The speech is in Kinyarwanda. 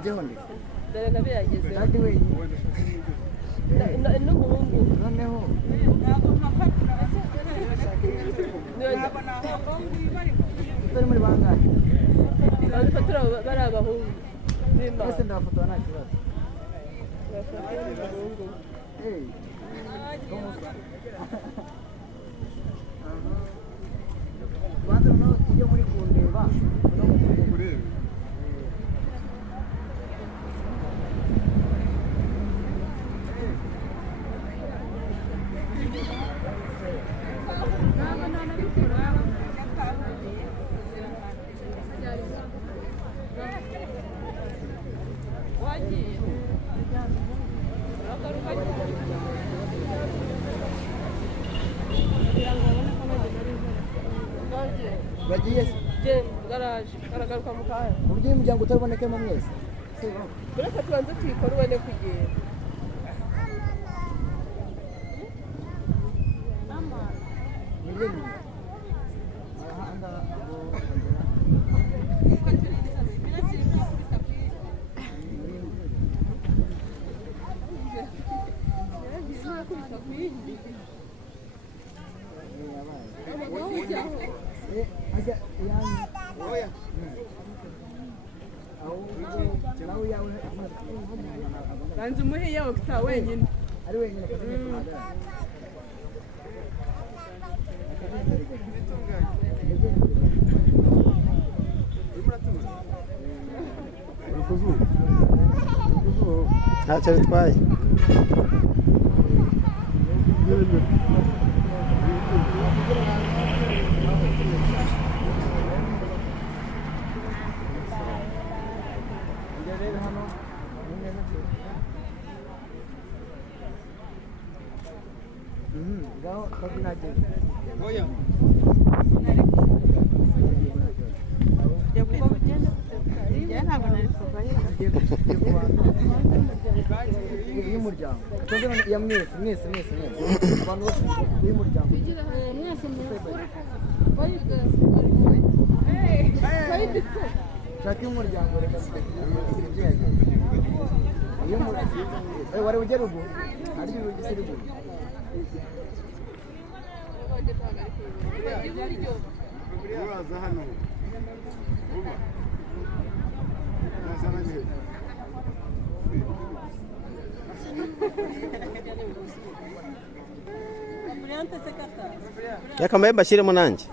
ajyeho ndi dore nabe yageze dadi wenyine n'umuhungu noneho turi muri bangahe abafatira bari abahungu bose ndabafotora nta kibazo banza noneho iyo muri kundeba bagiye garaje aragaruka mu kanya uburyo umuryango utabonekemo mwese bureka tubanze tuyikora ubone kugenda banza umuhe yawe kutaha wenyine ari wenyine ntacyo bitwaye y'umuryango ya mwese abantu bose y'umuryango shaka y'umuryango reka wari ugera ubu ari gisiri ubu uraza hano vuba reka mbaye mbashyiremo nanjye